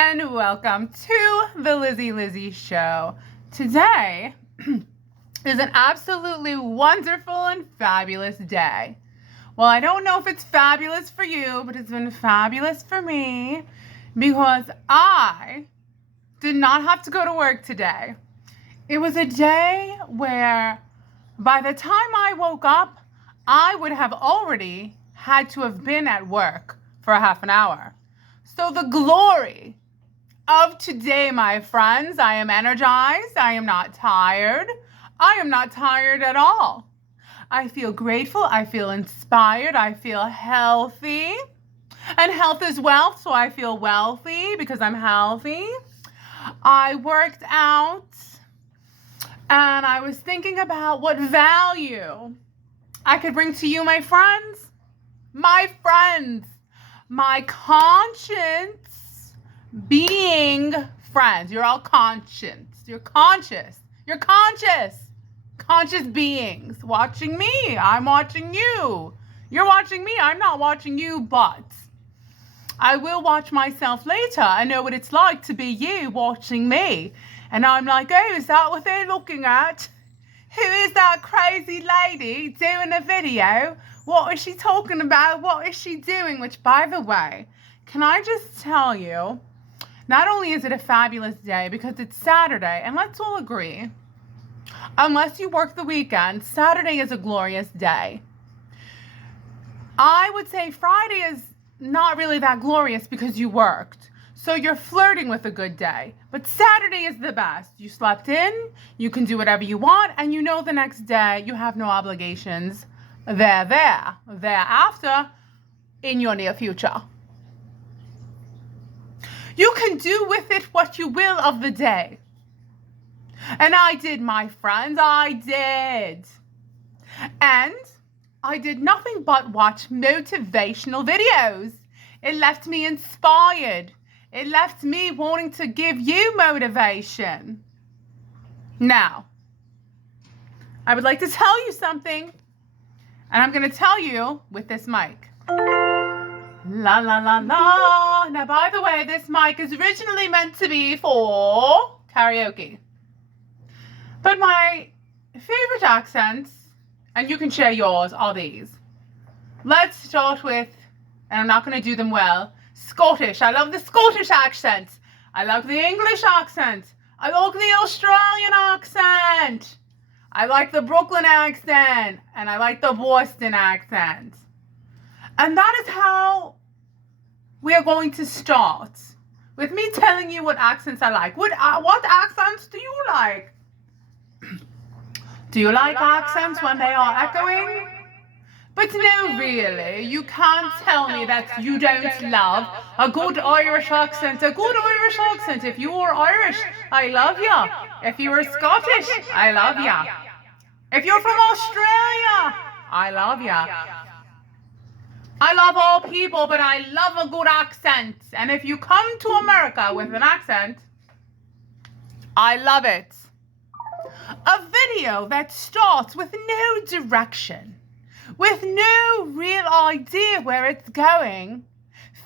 and welcome to the Lizzy Lizzy show. Today is an absolutely wonderful and fabulous day. Well, I don't know if it's fabulous for you, but it's been fabulous for me because I did not have to go to work today. It was a day where by the time I woke up, I would have already had to have been at work for a half an hour. So the glory of today, my friends, I am energized. I am not tired. I am not tired at all. I feel grateful. I feel inspired. I feel healthy. And health is wealth, so I feel wealthy because I'm healthy. I worked out and I was thinking about what value I could bring to you, my friends. My conscience being friends. You're all conscious. You're conscious. You're conscious. Conscious beings watching me. I'm watching you. You're watching me. I'm not watching you, but I will watch myself later. I know what it's like to be you watching me. And I'm like, oh, is that what they're looking at? Who is that crazy lady doing a video? What is she talking about? What is she doing? Which, by the way, can I just tell you, not only is it a fabulous day because it's Saturday, and let's all agree, unless you work the weekend, Saturday is a glorious day. I would say Friday is not really that glorious because you worked. So you're flirting with a good day. But Saturday is the best. You slept in, you can do whatever you want, and you know the next day you have no obligations thereafter in your near future. You can do with it what you will of the day. And I did, my friends, I did. And I did nothing but watch motivational videos. It left me inspired. It left me wanting to give you motivation. Now, I would like to tell you something, and I'm going to tell you with this mic. La la la la. Now, by the way, this mic is originally meant to be for karaoke. But my favorite accents, and you can share yours, are these. Let's start with, and I'm not going to do them well, Scottish. I love the Scottish accent. I love the English accent. I love the Australian accent. I like the Brooklyn accent. And I like the Boston accent. And that is how we are going to start. With me telling you what accents I like. What accents do you like? Do you like accents when they are echoing? But no, really, you can't tell me that you don't love a good Irish accent. A good Irish accent. If you are Irish, I love ya. If you are Scottish, I love ya. If you're from Australia, I love ya. I love all people, but I love a good accent. And if you come to America with an accent, I love it. A video that starts with no direction, with no real idea where it's going,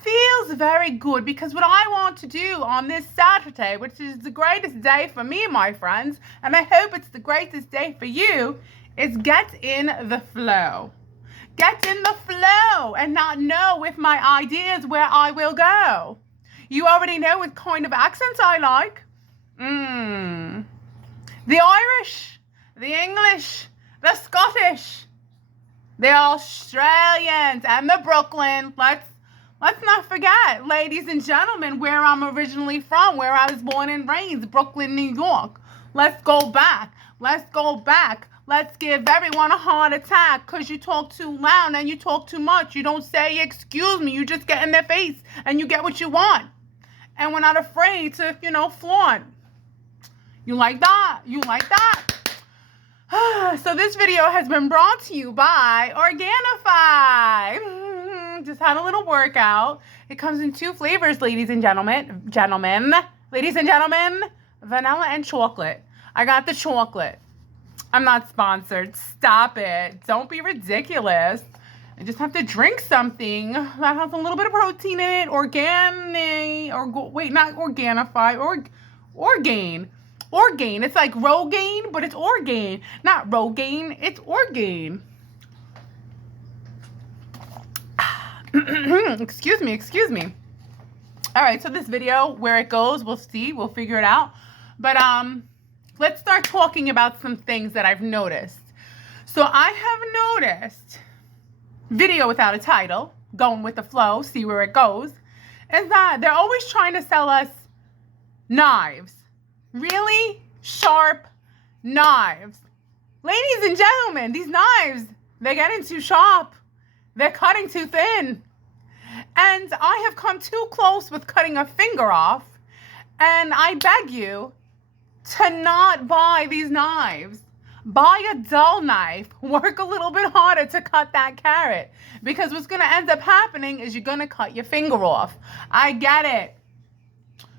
feels very good because what I want to do on this Saturday, which is the greatest day for me, my friends, and I hope it's the greatest day for you, is get in the flow. Get in the flow and not know with my ideas where I will go. You already know what kind of accents I like. The Irish, the English, the Scottish, the Australians, and the Brooklyn. Let's not forget, ladies and gentlemen, where I'm originally from, where I was born and raised, Brooklyn, New York. Let's go back. Let's go back. Let's give everyone a heart attack because you talk too loud and you talk too much. You don't say, excuse me. You just get in their face and you get what you want. And we're not afraid to, flaunt. You like that? You like that? So this video has been brought to you by Organifi. Just had a little workout. It comes in 2 flavors, ladies and gentlemen. Ladies and gentlemen, vanilla and chocolate. I got the chocolate. I'm not sponsored. Stop it. Don't be ridiculous. I just have to drink something that has a little bit of protein in it, organic, not Organifi, Orgain. Orgain. It's like Rogaine, but it's Orgain. Not Rogaine, it's Orgain. Excuse me. All right, so this video, where it goes, we'll see. We'll figure it out. But let's start talking about some things that I've noticed. So I have noticed, video without a title, going with the flow, see where it goes, is that they're always trying to sell us knives. Really sharp knives. Ladies and gentlemen, these knives, they're getting too sharp. They're cutting too thin. And I have come too close with cutting a finger off. And I beg you to not buy these knives. Buy a dull knife. Work a little bit harder to cut that carrot. Because what's going to end up happening is you're going to cut your finger off. I get it.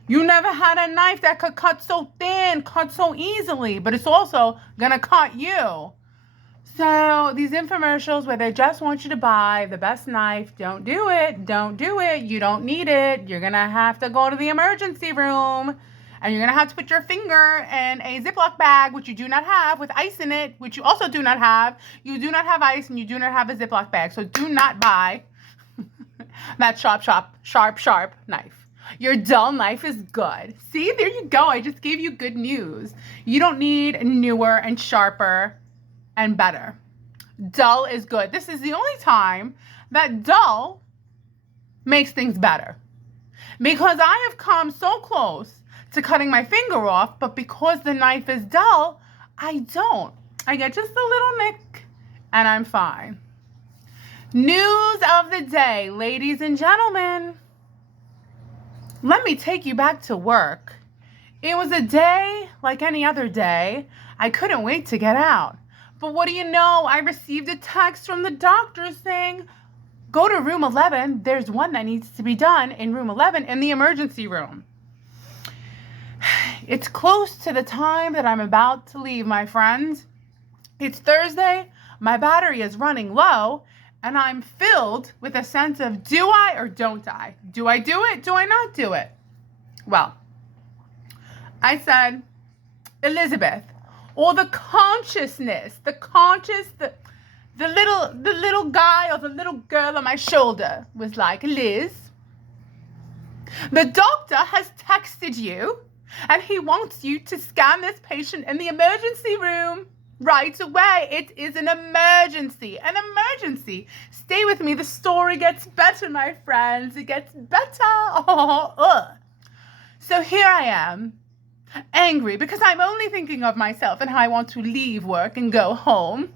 You never had a knife that could cut so thin, cut so easily. But it's also going to cut you. So these infomercials where they just want you to buy the best knife, don't do it. Don't do it. You don't need it. You're going to have to go to the emergency room. And you're going to have to put your finger in a Ziploc bag, which you do not have, with ice in it, which you also do not have. You do not have ice, and you do not have a Ziploc bag. So do not buy that sharp knife. Your dull knife is good. See, there you go. I just gave you good news. You don't need newer and sharper and better. Dull is good. This is the only time that dull makes things better. Because I have come so close to cutting my finger off, but because the knife is dull, I don't. I get just a little nick and I'm fine. News of the day, ladies and gentlemen. Let me take you back to work. It was a day like any other day. I couldn't wait to get out. But what do you know? I received a text from the doctor saying, go to room 11. There's one that needs to be done in room 11 in the emergency room. It's close to the time that I'm about to leave, my friends. It's Thursday. My battery is running low, and I'm filled with a sense of, do I or don't I? Do I do it? Do I not do it? Well, I said, Elizabeth, or the consciousness, the little guy or the little girl on my shoulder was like, Liz, the doctor has texted you and he wants you to scan this patient in the emergency room right away. It is an emergency. An emergency. Stay with me. The story gets better, my friends. It gets better. So here I am, angry because I'm only thinking of myself and how I want to leave work and go home.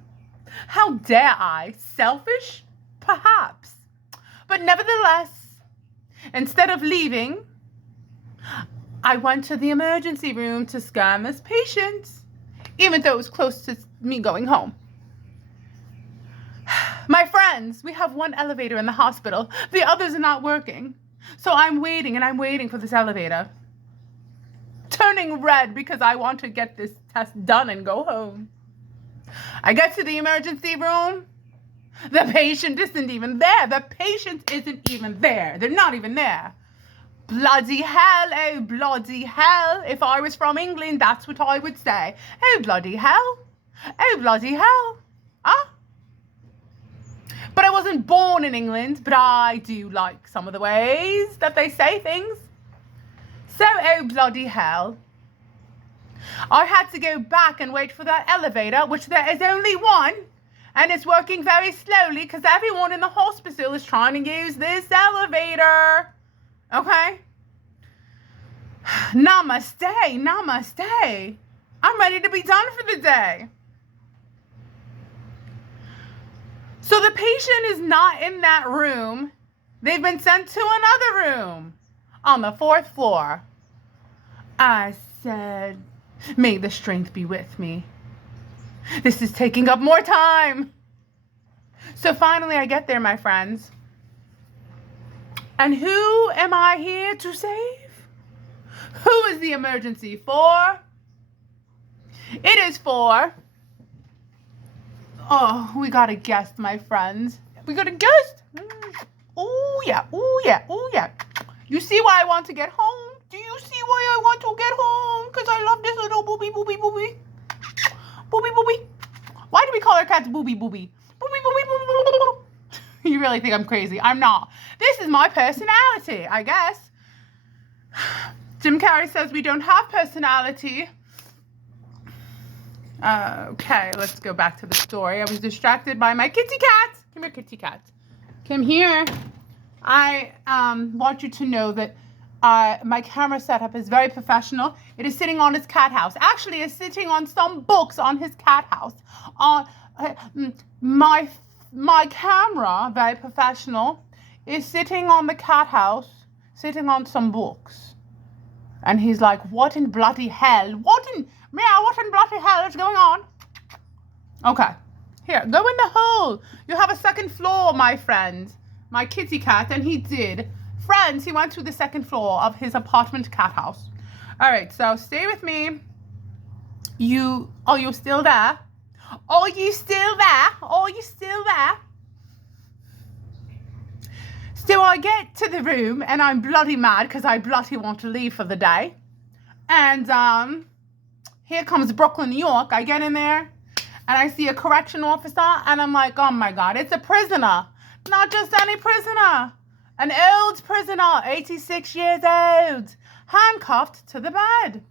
How dare I? Selfish? Perhaps. But nevertheless, instead of leaving, I went to the emergency room to scan this patient, even though it was close to me going home. My friends, we have one elevator in the hospital. The others are not working. So I'm waiting and I'm waiting for this elevator. Turning red because I want to get this test done and go home. I get to the emergency room. The patient isn't even there. The patient isn't even there. They're not even there. Bloody hell, oh bloody hell. If I was from England, that's what I would say. Oh bloody hell. Oh bloody hell. Huh? But I wasn't born in England, but I do like some of the ways that they say things. So, oh bloody hell. I had to go back and wait for that elevator, which there is only one, and it's working very slowly because everyone in the hospital is trying to use this elevator. Okay? Namaste, namaste. I'm ready to be done for the day. So the patient is not in that room. They've been sent to another room on the 4th floor. I said, may the strength be with me. This is taking up more time. So finally I get there, my friends. And who am I here to save? Who is the emergency for? It is for... Oh, we got a guest, my friends. We got a ghost. Oh yeah, oh yeah, oh yeah. You see why I want to get home? Do you see why I want to get home? Because I love this little booby, booby, booby. Booby, booby. Why do we call our cats booby, booby? Booby, booby, booby, booby, booby. You really think I'm crazy? I'm not. This is my personality, I guess. Jim Carrey says we don't have personality. Okay, let's go back to the story. I was distracted by my kitty cat. Come here, kitty cat. Come here. I want you to know that my camera setup is very professional. It is sitting on his cat house. Actually, it's sitting on some books on his cat house. My camera, very professional, is sitting on the cat house, sitting on some books. And he's like, what in bloody hell? What in bloody hell is going on? Okay. Here, go in the hole. You have a second floor, my friend. My kitty cat, and he did. Friends, he went to the second floor of his apartment cat house. All right, so stay with me. You still there? Are you still there? Are you still there? So I get to the room, and I'm bloody mad because I bloody want to leave for the day. And here comes Brooklyn, New York. I get in there, and I see a correction officer, and I'm like, oh my God, it's a prisoner. Not just any prisoner. An old prisoner, 86 years old, handcuffed to the bed.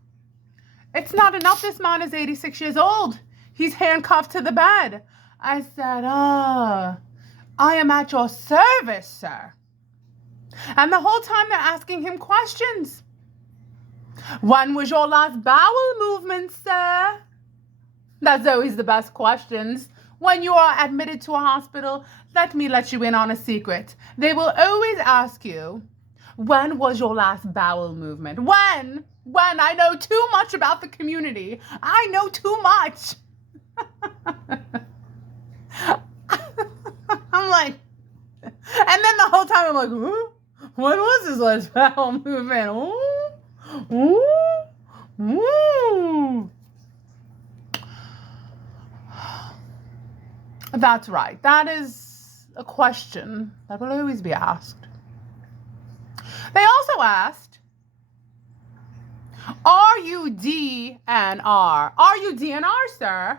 It's not enough this man is 86 years old. He's handcuffed to the bed. I said, I am at your service, sir. And the whole time they're asking him questions. When was your last bowel movement, sir? That's always the best questions. When you are admitted to a hospital, let me let you in on a secret. They will always ask you, when was your last bowel movement? When? I know too much about the community. I know too much. I'm like, and then the whole time I'm like, ooh, when was his last bowel movement? Ooh, ooh, ooh. That's right. That is a question that will always be asked. They also asked, are you DNR? Are you DNR, sir?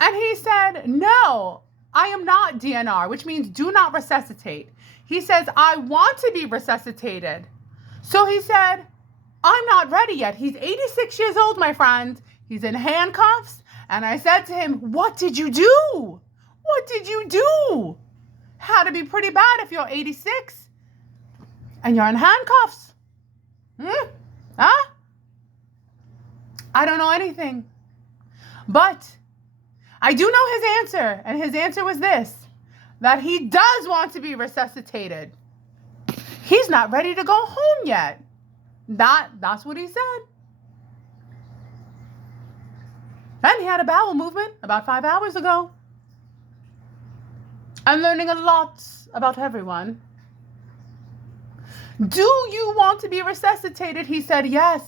And he said, no, I am not DNR, which means do not resuscitate. He says, I want to be resuscitated. So he said, I'm not ready yet. He's 86 years old, my friend. He's in handcuffs. And I said to him, what did you do? What did you do? Had to be pretty bad if you're 86 and you're in handcuffs. Huh? I don't know anything. But I do know his answer. And his answer was this, that he does want to be resuscitated. He's not ready to go home yet. That's what he said. And he had a bowel movement about 5 hours ago. I'm learning a lot about everyone. Do you want to be resuscitated? He said yes.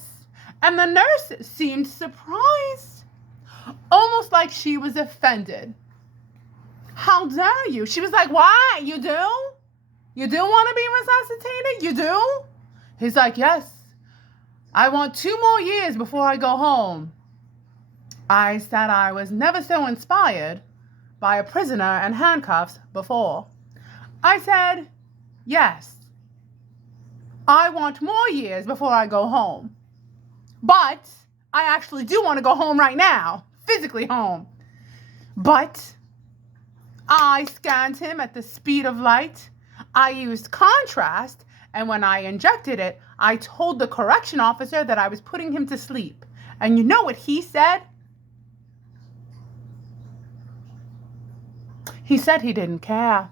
And the nurse seemed surprised, almost like she was offended. How dare you? She was like, what? You do? You do want to be resuscitated? You do? He's like, yes. I want 2 more years before I go home. I said I was never so inspired by a prisoner in handcuffs before. I said, yes, I want more years before I go home. But I actually do want to go home right now, physically home. But I scanned him at the speed of light. I used contrast, and when I injected it, I told the correction officer that I was putting him to sleep. And you know what he said? He said he didn't care.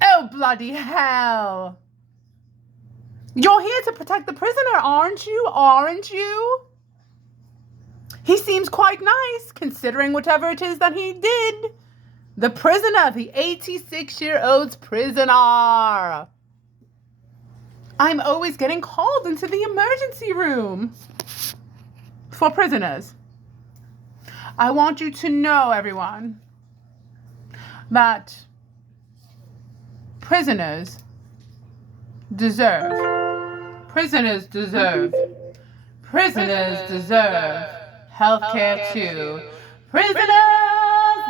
Oh, bloody hell. You're here to protect the prisoner, aren't you? Aren't you? He seems quite nice, considering whatever it is that he did. The prisoner, the 86-year-old prisoner. I'm always getting called into the emergency room for prisoners. I want you to know, everyone, that Prisoners deserve. Prisoners deserve. Prisoners deserve health care too. Prisoners,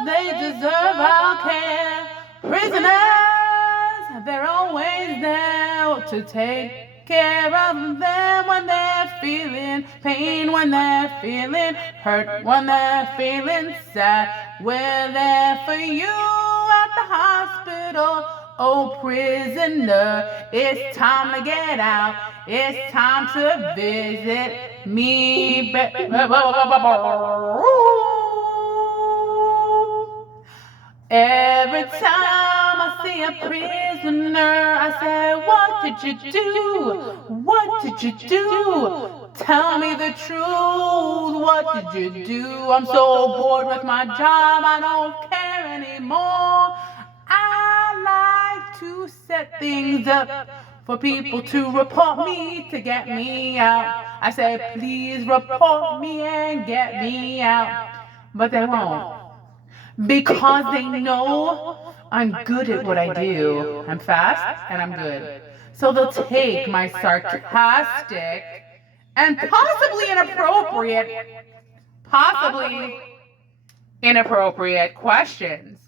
they deserve our care. Prisoners, they're always there to take care of them when they're feeling pain, when they're feeling hurt, when they're feeling sad. We're there for you at the hospital. Oh, prisoner, it's time to get out. It's time to visit me. Every time I see a prisoner, I say, what did you do? What did you do? Tell me the truth. What did you do? I'm so bored with my job, I don't care anymore. I like to set things up for people to report me to get me out. I say, please report me and get me out. But they won't. Because they know I'm good at what I do. I'm fast and I'm good. So they'll take my sarcastic and possibly inappropriate questions.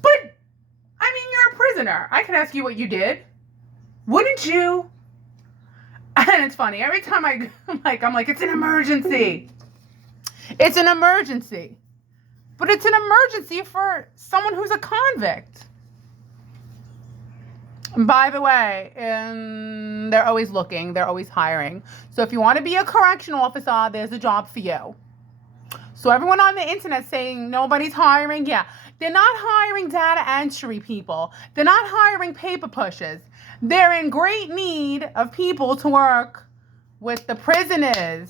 But, I mean, you're a prisoner. I can ask you what you did. Wouldn't you? And it's funny. Every time I'm like, it's an emergency. It's an emergency. But it's an emergency for someone who's a convict. And by the way, they're always looking. They're always hiring. So if you want to be a correctional officer, there's a job for you. So everyone on the internet saying nobody's hiring, yeah. They're not hiring data entry people. They're not hiring paper pushers. They're in great need of people to work with the prisoners.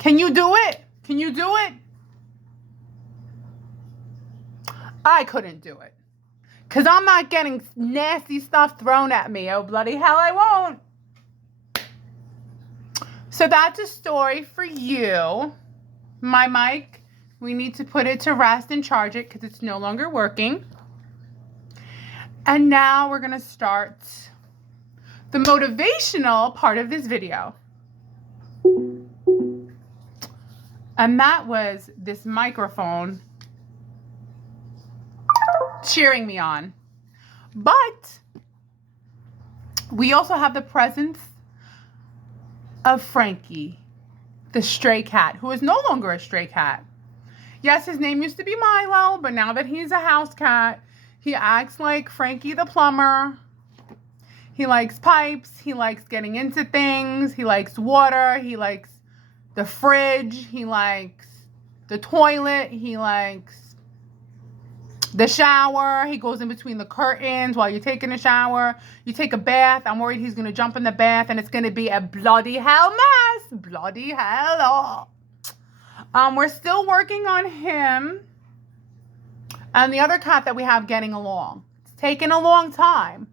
Can you do it? Can you do it? I couldn't do it. Because I'm not getting nasty stuff thrown at me. Oh, bloody hell, I won't. So that's a story for you. My mic, we need to put it to rest and charge it because it's no longer working. And now we're going to start the motivational part of this video. And that was this microphone cheering me on. But we also have the presence of Frankie, the stray cat, who is no longer a stray cat. Yes, his name used to be Milo, but now that he's a house cat, he acts like Frankie the plumber. He likes pipes. He likes getting into things. He likes water. He likes the fridge. He likes the toilet. He likes the shower. He goes in between the curtains while you're taking a shower. You take a bath. I'm worried he's going to jump in the bath and it's going to be a bloody hell mess. Bloody hell. We're still working on him and the other cat that we have getting along. It's taken a long time.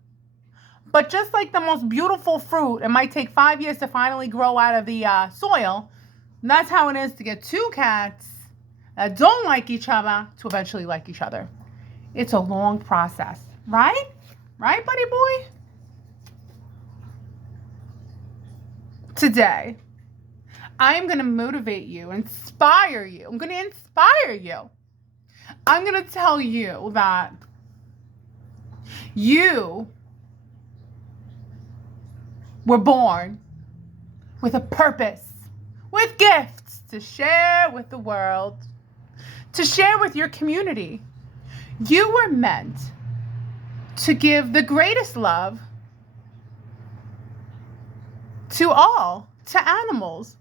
But just like the most beautiful fruit, it might take 5 years to finally grow out of the soil. And that's how it is to get two cats that don't like each other to eventually like each other. It's a long process, right? Right, buddy boy? Today, I'm going to motivate you, inspire you. I'm going to inspire you. I'm going to tell you that you were born with a purpose, with gifts to share with the world, to share with your community. You were meant to give the greatest love to all, to animals,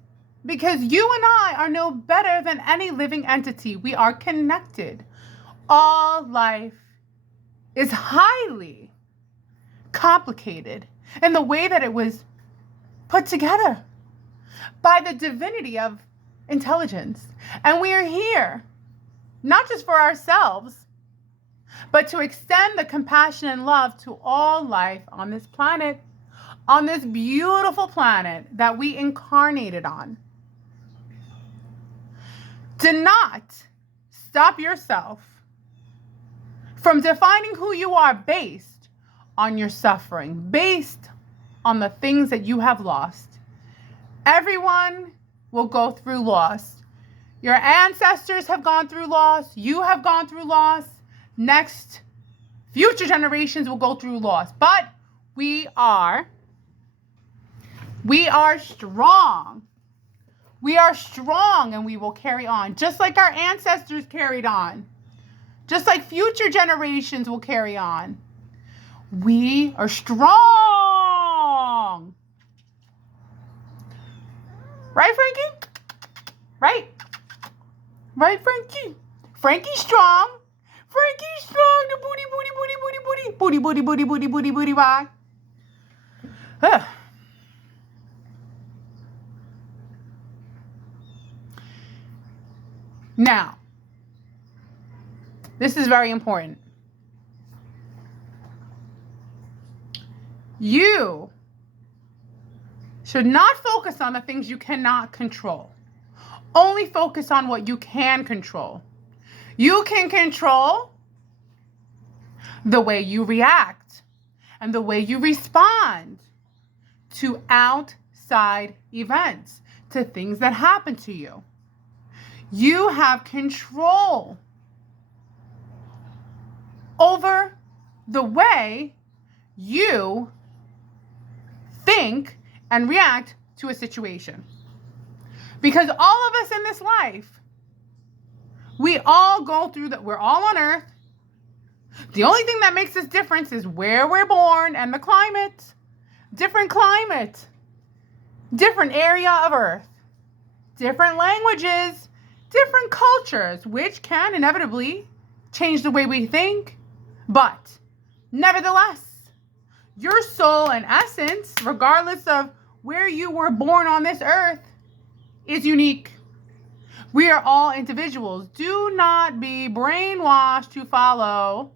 because you and I are no better than any living entity. We are connected. All life is highly complicated in the way that it was put together by the divinity of intelligence. And we are here, not just for ourselves, but to extend the compassion and love to all life on this planet, on this beautiful planet that we incarnated on. Do not stop yourself from defining who you are based on your suffering, based on the things that you have lost. Everyone will go through loss. Your ancestors have gone through loss. You have gone through loss. Future generations will go through loss. But we are strong. We are strong, and we will carry on, just like our ancestors carried on. Just like future generations will carry on. We are strong. Right, Frankie? Right? Right, Frankie? Frankie's strong. Frankie's strong. The booty, booty, booty, booty, booty. Booty, booty, booty, booty, booty, booty, bye. Now, this is very important. You should not focus on the things you cannot control. Only focus on what you can control. You can control the way you react and the way you respond to outside events, to things that happen to you. You have control over the way you think and react to a situation. Because all of us in this life, we all go through that. We're all on Earth. The only thing that makes us different is where we're born and the climate. Different climate. Different area of Earth. Different languages. Different cultures, which can inevitably change the way we think. But nevertheless, your soul and essence, regardless of where you were born on this earth, is unique. We are all individuals. Do not be brainwashed to follow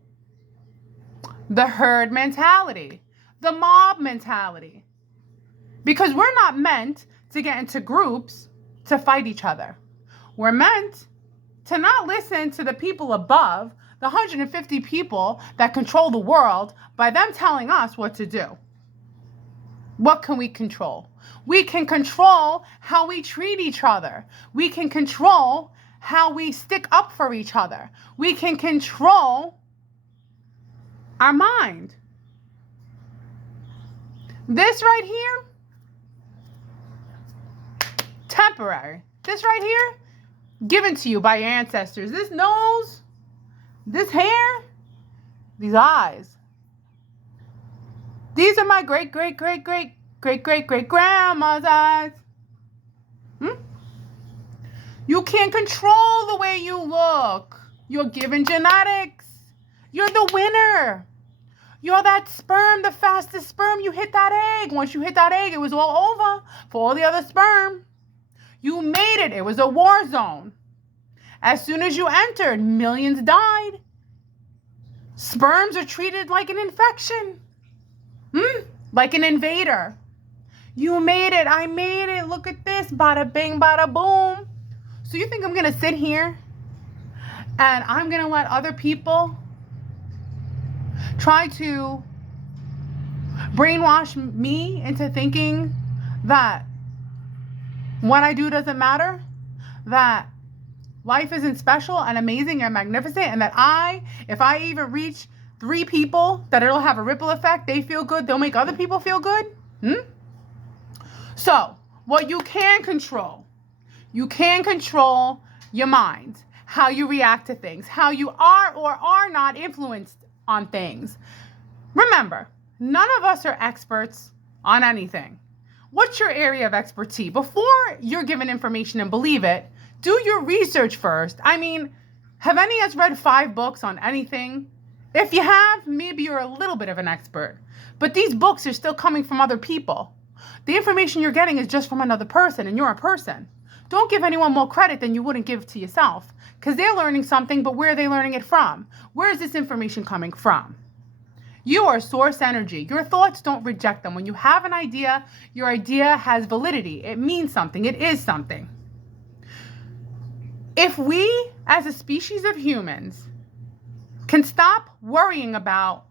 the herd mentality, the mob mentality. Because we're not meant to get into groups to fight each other. We're meant to not listen to the people above, the 150 people that control the world, by them telling us what to do. What can we control? We can control how we treat each other. We can control how we stick up for each other. We can control our mind. This right here, temporary. This right here, given to you by your ancestors. This nose, this hair, these eyes. These are my great-great-great-great-great-great-great-grandma's eyes. You can't control the way you look. You're given genetics. You're the winner. You're that sperm, the fastest sperm. You hit that egg. Once you hit that egg, it was all over for all the other sperm. You made it. It was a war zone. As soon as you entered, millions died. Sperms are treated like an infection. Like an invader. You made it. I made it. Look at this. Bada bing, bada boom. So you think I'm going to sit here and I'm going to let other people try to brainwash me into thinking that what I do doesn't matter? That life isn't special and amazing and magnificent, and that if I even reach 3 people, that it'll have a ripple effect. They feel good. They'll make other people feel good. So, what you can control your mind, how you react to things, how you are or are not influenced on things. Remember, none of us are experts on anything. What's your area of expertise? Before you're given information and believe it, do your research first. I mean, have any of us read 5 books on anything? If you have, maybe you're a little bit of an expert. But these books are still coming from other people. The information you're getting is just from another person, and you're a person. Don't give anyone more credit than you wouldn't give to yourself, because they're learning something, but where are they learning it from? Where is this information coming from? You are source energy. Your thoughts, don't reject them. When you have an idea, your idea has validity. It means something. It is something. If we, as a species of humans, can stop worrying about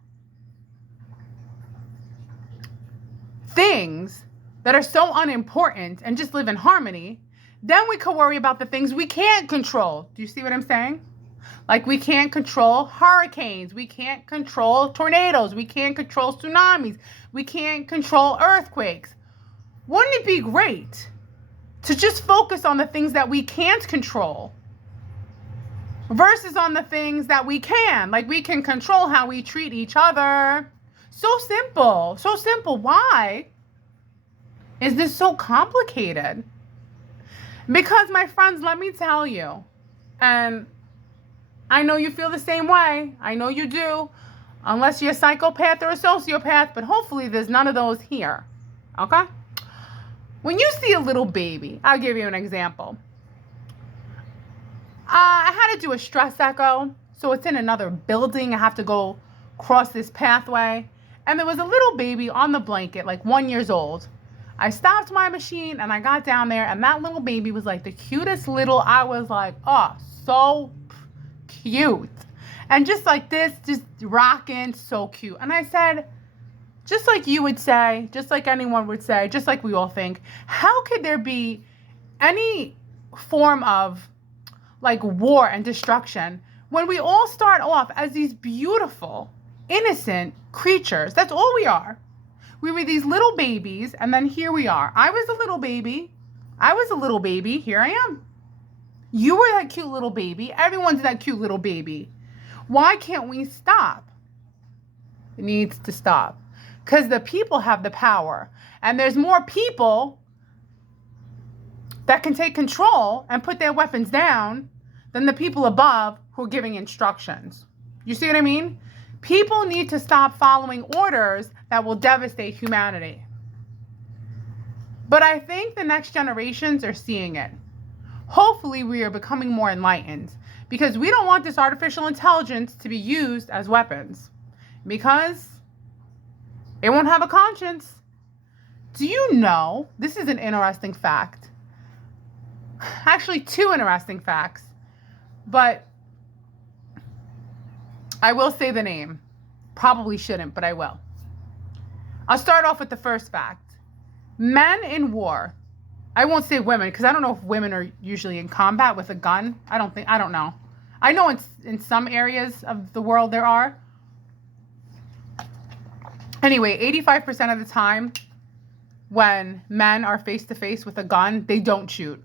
things that are so unimportant and just live in harmony, then we could worry about the things we can't control. Do you see what I'm saying? Like, we can't control hurricanes. We can't control tornadoes. We can't control tsunamis. We can't control earthquakes. Wouldn't it be great to just focus on the things that we can't control versus on the things that we can? Like, we can control how we treat each other. So simple. So simple. Why is this so complicated? Because, my friends, let me tell you, and I know you feel the same way. I know you do. Unless you're a psychopath or a sociopath, but hopefully there's none of those here. Okay? When you see a little baby, I'll give you an example. I had to do a stress echo, so it's in another building. I have to go cross this pathway. And there was a little baby on the blanket, like 1 year old. I stopped my machine and I got down there, and that little baby was like the cutest little, I was like, oh, so cute. And just like this, just rocking, so cute. And I said, just like you would say, just like anyone would say, just like we all think, how could there be any form of like war and destruction when we all start off as these beautiful, innocent creatures? That's all we are. We were these little babies, and then here we are. I was a little baby. Here I am. You were that cute little baby. Everyone's that cute little baby. Why can't we stop? It needs to stop. Because the people have the power. And there's more people that can take control and put their weapons down than the people above who are giving instructions. You see what I mean? People need to stop following orders that will devastate humanity. But I think the next generations are seeing it. Hopefully we are becoming more enlightened, because we don't want this artificial intelligence to be used as weapons, because it won't have a conscience. Do you know, this is an interesting fact. Actually, two interesting facts, but I will say the name. Probably shouldn't, but I will. I'll start off with the first fact. Men in war, I won't say women, because I don't know if women are usually in combat with a gun. I don't know. I know in some areas of the world there are. Anyway, 85% of the time when men are face to face with a gun, they don't shoot.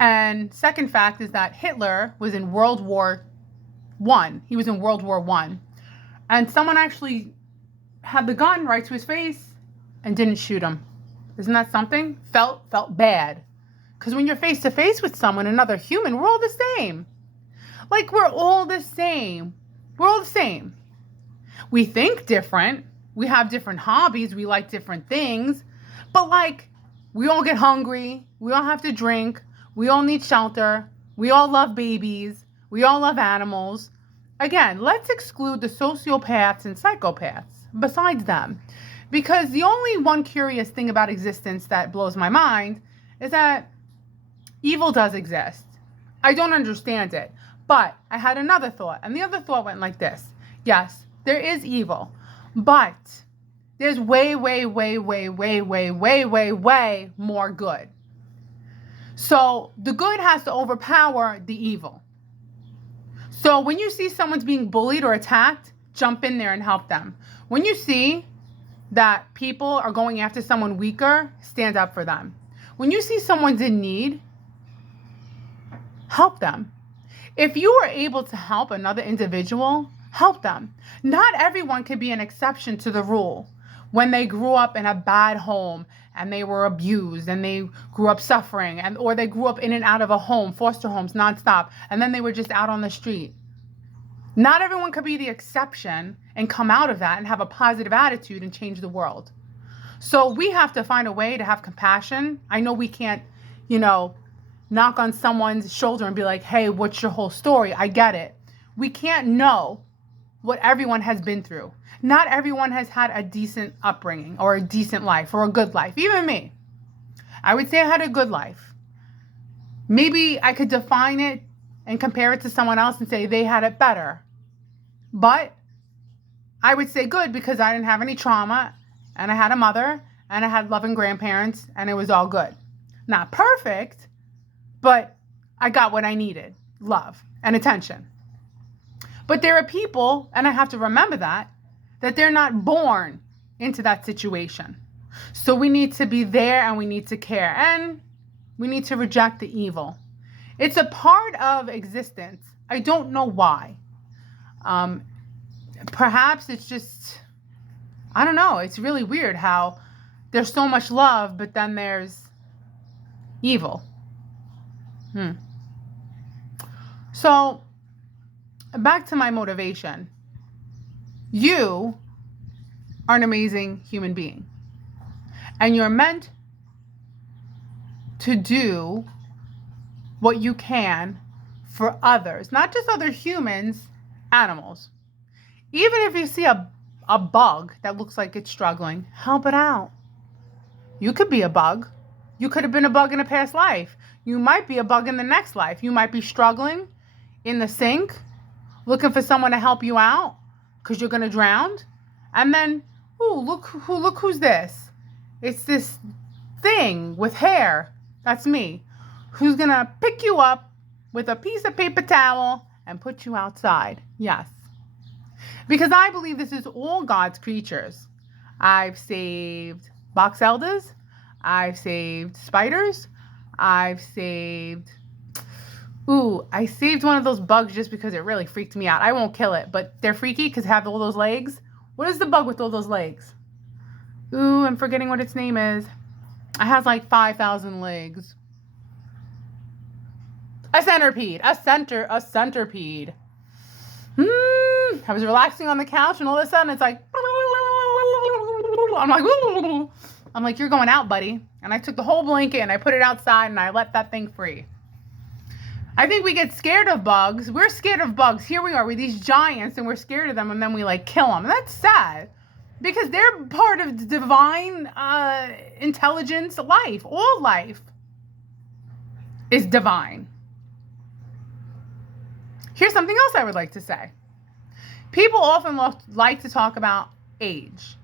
And second fact is that Hitler was in World War I. He was in World War I. And someone actually had the gun right to his face and didn't shoot him. Isn't that something? Felt bad. Because when you're face to face with someone, another human, we're all the same. Like, we're all the same. We're all the same. We think different. We have different hobbies. We like different things. But, like, we all get hungry. We all have to drink. We all need shelter. We all love babies. We all love animals. Again, let's exclude the sociopaths and psychopaths besides them. Because the only one curious thing about existence that blows my mind is that evil does exist. I don't understand it. But I had another thought. And the other thought went like this. Yes, there is evil. But there's way more good. So the good has to overpower the evil. So when you see someone's being bullied or attacked, jump in there and help them. When you see that people are going after someone weaker, stand up for them. When you see someone's in need, help them. If you are able to help another individual, help them. Not everyone can be an exception to the rule. When they grew up in a bad home and they were abused and they grew up suffering, or they grew up in and out of a home, foster homes, nonstop, and then they were just out on the street. Not everyone could be the exception and come out of that and have a positive attitude and change the world. So we have to find a way to have compassion. I know we can't, knock on someone's shoulder and be like, hey, what's your whole story? I get it. We can't know what everyone has been through. Not everyone has had a decent upbringing or a decent life or a good life. Even me. I would say I had a good life. Maybe I could define it and compare it to someone else and say they had it better. But I would say good because I didn't have any trauma, and I had a mother, and I had loving grandparents, and it was all good. Not perfect, but I got what I needed, love and attention. But there are people, and I have to remember that they're not born into that situation. So we need to be there, and we need to care, and we need to reject the evil. It's a part of existence. I don't know why. Perhaps it's just, I don't know. It's really weird how there's so much love, but then there's evil. So back to my motivation. You are an amazing human being, and you're meant to do what you can for others, not just other humans, animals. Even if you see a bug that looks like it's struggling, help it out. You could be a bug. You could have been a bug in a past life. You might be a bug in the next life. You might be struggling in the sink, looking for someone to help you out because you're going to drown. And then, look who's this. It's this thing with hair. That's me. Who's going to pick you up with a piece of paper towel and put you outside. Yes. Because I believe this is all God's creatures. I've saved box elders. I've saved spiders. I saved one of those bugs just because it really freaked me out. I won't kill it, but they're freaky because they have all those legs. What is the bug with all those legs? I'm forgetting what its name is. It has like 5,000 legs. A centipede. A centipede. I was relaxing on the couch, and all of a sudden it's like, I'm like, you're going out, buddy. And I took the whole blanket and I put it outside and I let that thing free. I think we get scared of bugs. We're scared of bugs. Here we are with these giants, and we're scared of them, and then we like kill them. And that's sad because they're part of divine intelligence, life. All life is divine. Here's something else I would like to say. People often like to talk about age.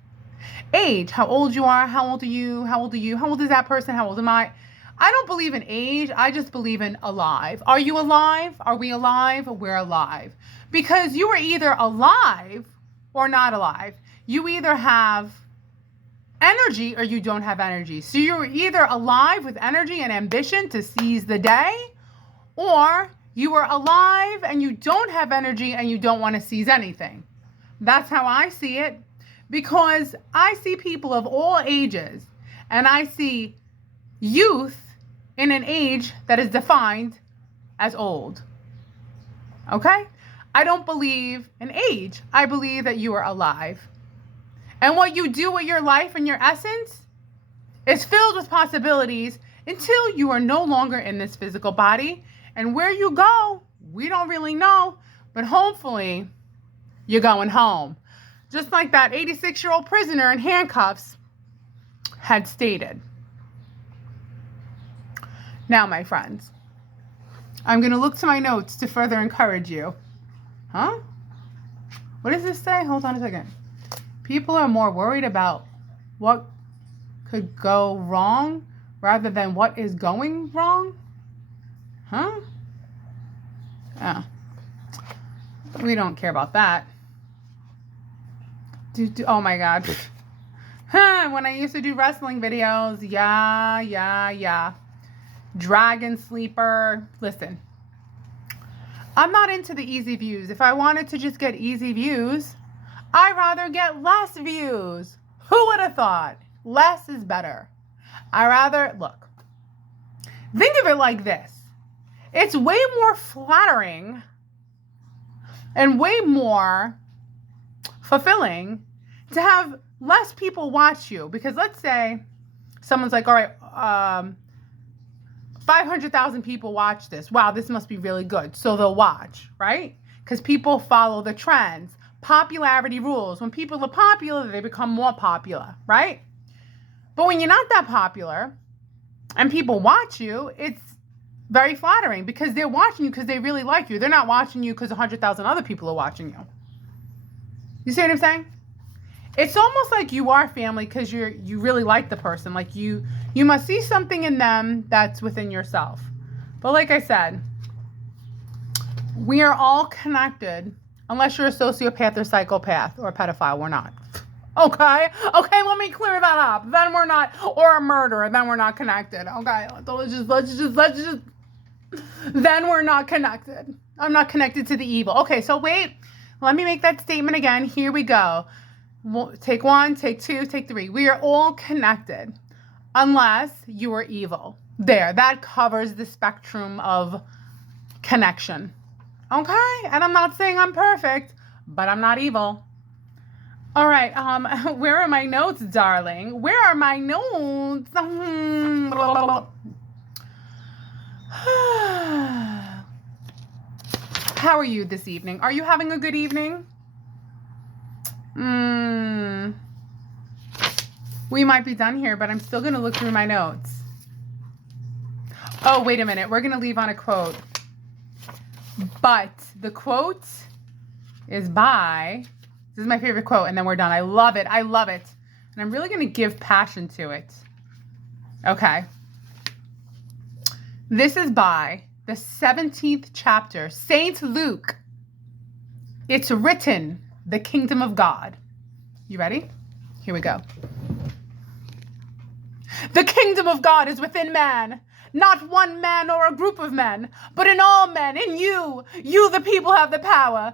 Age, how old you are, how old are you, how old are you, how old is that person, how old am I? I don't believe in age. I just believe in alive. Are you alive? Are we alive? We're alive. Because you are either alive or not alive. You either have energy or you don't have energy. So you're either alive with energy and ambition to seize the day, or you are alive and you don't have energy and you don't want to seize anything. That's how I see it, because I see people of all ages, and I see youth in an age that is defined as old. Okay? I don't believe in age. I believe that you are alive. And what you do with your life and your essence is filled with possibilities until you are no longer in this physical body. And where you go, we don't really know, but hopefully you're going home. Just like that 86-year-old prisoner in handcuffs had stated. Now, my friends, I'm going to look to my notes to further encourage you. Huh? What does this say? Hold on a second. People are more worried about what could go wrong rather than what is going wrong? Huh? Oh. We don't care about that. Oh my God. When I used to do wrestling videos, yeah. Dragon sleeper. Listen, I'm not into the easy views. If I wanted to just get easy views, I'd rather get less views. Who would have thought? Less is better. Look, think of it like this. It's way more flattering and way more fulfilling to have less people watch you. Because let's say someone's like, all right, 500,000 people watch this. Wow, this must be really good. So they'll watch, right? Because people follow the trends. Popularity rules. When people are popular, they become more popular, right? But when you're not that popular and people watch you, it's Very flattering because they're watching you because they really like you. They're not watching you because 100,000 other people are watching you. You see what I'm saying? It's almost like you are family because you really like the person. Like you must see something in them that's within yourself. But like I said, we are all connected unless you're a sociopath or psychopath or a pedophile. We're not. Okay? Okay, let me clear that up. Then we're not, or a murderer, then we're not connected. Okay? Let's just then we're not connected. I'm not connected to the evil. Okay, so wait. Let me make that statement again. Here we go. Take one, take two, take three. We are all connected unless you are evil. There, that covers the spectrum of connection. Okay? And I'm not saying I'm perfect, but I'm not evil. All right, where are my notes, darling? Where are my notes? How are you this evening? Are you having a good evening? We might be done here, but I'm still going to look through my notes. Oh, wait a minute. We're going to leave on a quote. But the quote is by... This is my favorite quote, and then we're done. I love it. I love it. And I'm really going to give passion to it. Okay. This is by the 17th chapter, Saint Luke. It's written, the kingdom of God. You ready? Here we go. The kingdom of God is within man. Not one man or a group of men, but in all men, in you. You, the people, have the power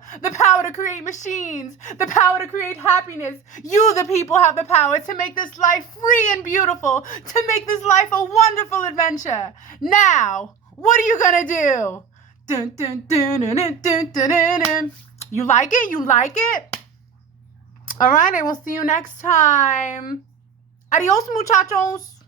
to create machines, the power to create happiness. You, the people, have the power to make this life free and beautiful, to make this life a wonderful adventure. Now, what are you gonna do? Dun, dun, dun, dun, dun, dun, dun, dun, dun. You like it? You like it? All right, I will see you next time. Adios, muchachos.